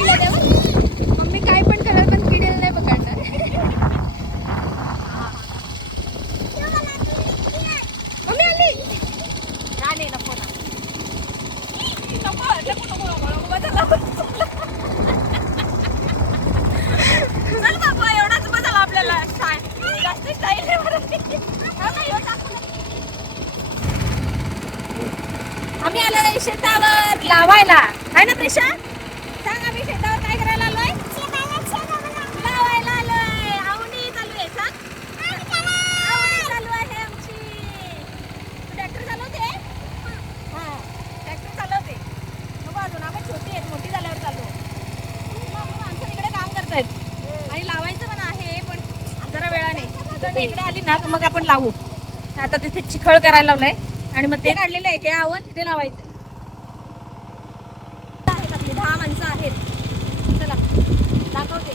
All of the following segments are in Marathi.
पडलं तेव्हा. मम्मी काय पण कलर पण किडेल नाही पकडणार. मम्मी आली. राणे नको ना. चल बाबा एवढाच बदल आपल्याला. जास्त स्टाईल आहे बरं. आम्ही आलोय शेतावर लावायला. आहे ना प्रेशा? सांग आम्ही शेतावर काय करायला आलोय? लावायला आलोय. आवणी चालू आहे. सांग. आवणी चालू आहे आमची. तू ट्रॅक्टर चालवते? हा ट्रॅक्टर चालवते. नको अजून आपण छोटी आहेत, मोठी झाल्यावर चालू. माणसं इकडे काम करतायत आणि लावायचं पण आहे, पण जरा वेळाने. तिकडे इकडे आली ना मग आपण लावू. आता तिथे चिखल करायला लावलंय आणि मग ते काढलेलं आहे. हे आवण तिथे लावायचं. 10 माणसं आहेत. चला दाखवते.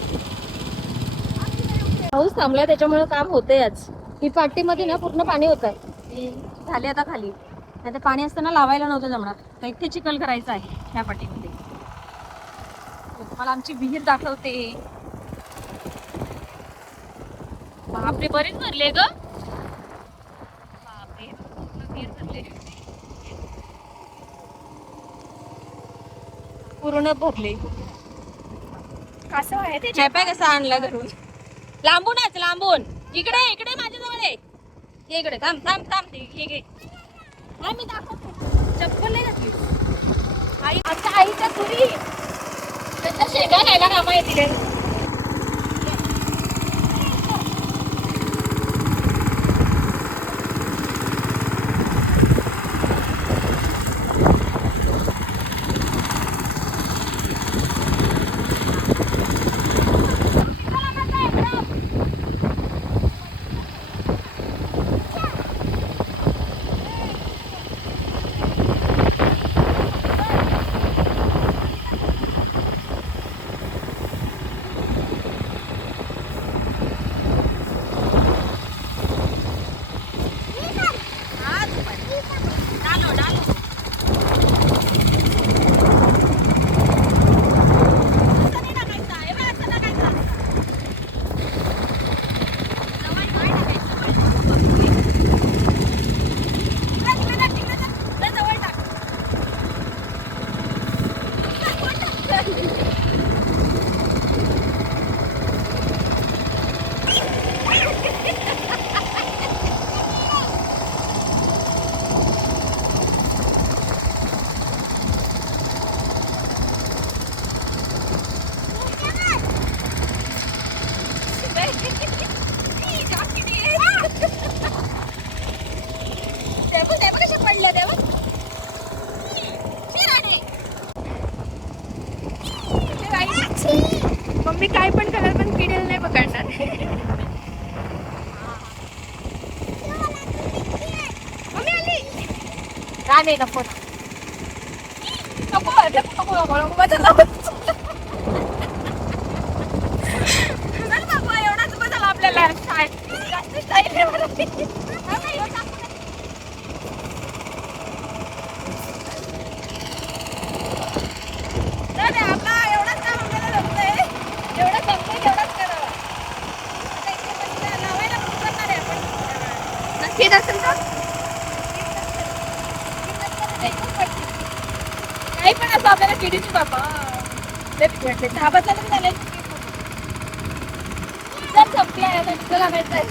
पाऊस थांबलाय त्याच्यामुळे काम होतंय आज. ही पाटीमध्ये ना पूर्ण पाणी होत आहे. झाले आता खाली. नाही तर पाणी असताना लावायला नव्हतं जमणार. तर इथे चिखल करायचं आहे ह्या पाटीमध्ये. तुम्हाला आमची विहीर दाखवते. बापरे बरेच भरले ग. बापरे पूर्ण विहीर भरले. पूर्ण भरले. कसं आहे ते चेपा कसा आणला घरून. लांबूनच लांबून. इकडे इकडे माझ्याजवळ आहे. इकडे थांब थांब थांब. इकडे हा मी दाखवते. चप्पल नाही घातली. आई आता आईच्या तुरी त्याच्या शेंगा खायला कामा येतील. मम्मी काय पण कलर पण किडेल नाही पकडणार. मम्मी आली. राणे नको ना. नको नको नको नको माझं लावत. चल बाबा एवढाच बदल आपल्याला. जास्त स्टाईल आहे बरं. काही पण असं आपल्याला किडीची बाबा धाबातला तरी झाले. जर संपलाय आता तिथं लागायचंय.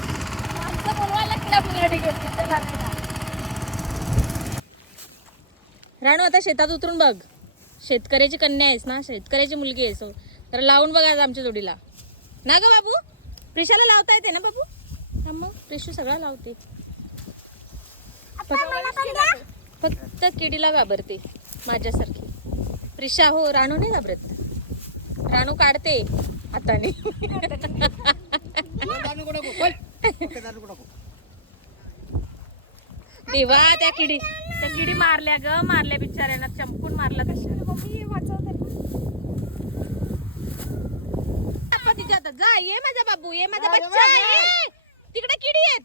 माणसं बोलवायला लागतील आपल्याला. तिथं लागायला. राणू आता शेतात उतरून बघ. शेतकऱ्याची कन्या आहेस ना, शेतकऱ्याची मुलगी आहेस. तर लावून बघ आज आमच्या जोडीला ना ग बाबू. प्रिशाला लावता येते ना बाबू? हा मग प्रिशू सगळा लावते. फक्त किडीला घाबरते माझ्यासारखी. प्रिशा हो राणू नाही घाबरत. राणू काढते हाताने. देवा त्या किडी मारल्या ग. मारल्या बिचाऱ्यांना. चंपून मारला तशा. जा ये माझा बाबू. ये माझा बच्चा. ये तिकडे किडी आहेत.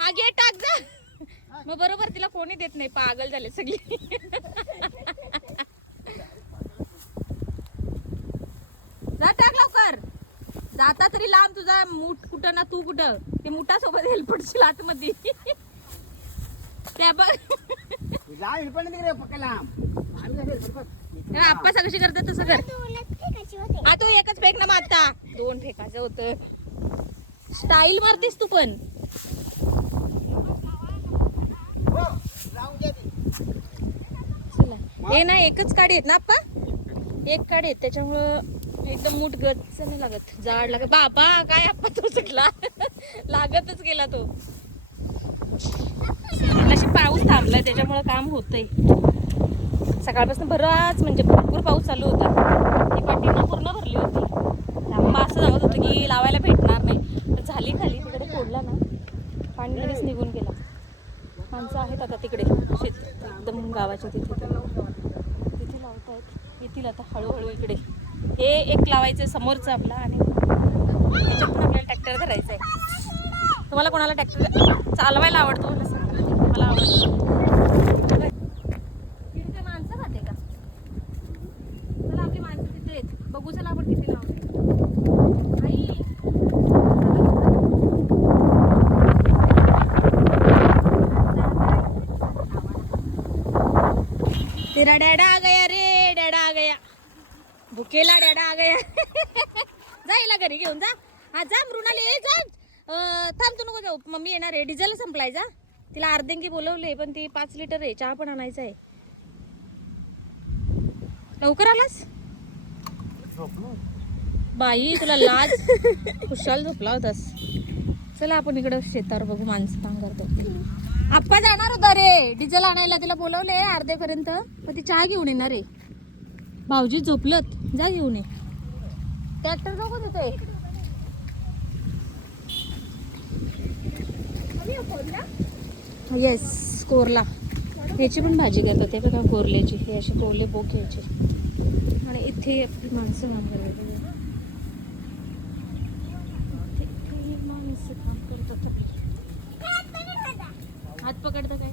हा घे टाक जा. मग बरोबर तिला कोणी देत नाही. पागल झाले सगळी. जा टाक लवकर. जाता तरी लांब, तुझा मूठ कुठं ना तू कुठं. ते मुठासोबत हेल्पटची लाट मध्ये त्या बघ. आप्पा कशी करतात तसं कर. हा तू एकच फेक ना मारता, 2 फेकायचं होतं. स्टाईल मारतेस तू पण. हे ना एकच काडी आहेत ना आप्पा, एक काडी आहेत त्याच्यामुळं एकदम मूठ गच नाही लागत, जाड लागत. बाबा काय आप्पा तो सुटला लागतच गेला तो. अशी पाऊस थांबलाय त्याच्यामुळं काम होतंय. सकाळपासून बराच म्हणजे भरपूर पाऊस चालू होता. ती पाटी ना पूर्ण भरली होती. आप्पा असं सांगत होतं की लावायला भेटणार नाही, तर झाली खाली तिकडे फोडला ना पाणी लगेच निघून गेला. माणसं आहेत आता तिकडे शेत एकदम गावाच्या तिथे लावत आहेत. येतील आता हळूहळू इकडे. हे एक लावायचं समोरचं आपला, आणि ह्याच्यात पण आपल्याला ट्रॅक्टर धरायचं आहे. तुम्हाला कोणाला ट्रॅक्टर चालवायला आवडतो मला सांगा. मला आवडतं. तिथे माणसं खाते का? चला आपली माणसं तिथे आहेत, बघू चला आपण किती लावते. आई तेरा डॅडा आ गया रे, डॅडा आ गया, भुकेला डॅडा आ गया. जा हिला घरी घेऊन जा. हा जा मृणाली, जा. थांब तू नको जाऊ, मम्मी येणार आहे. डिझेल संपलाय. जा, तिला अर्धेंगी बोलवले पण ती 5 लिटर आहे. चहा पण आणायचा आहे. लवकर आलास बाई, तुला लाज. खुशाल झोपला होतास. चला आपण इकडं शेतावर बघू माणसं काम करतात. आप्पा जाणार होता रे डिझेल आणायला, तिला बोलवले अर्धेपर्यंत, पण ती चहा घेऊन येणार आहे. भाऊजी झोपलत, जा घेऊन ये. ट्रॅक्टर बघू तिथे. येस, कोरला. ह्याची पण भाजी करतात ते बघा, कोरल्याची. हे असे कोरले बोक घ्यायचे आणि इथे आपली माणसं काम करायची. माणसं काम करतात. हात पकडता काय?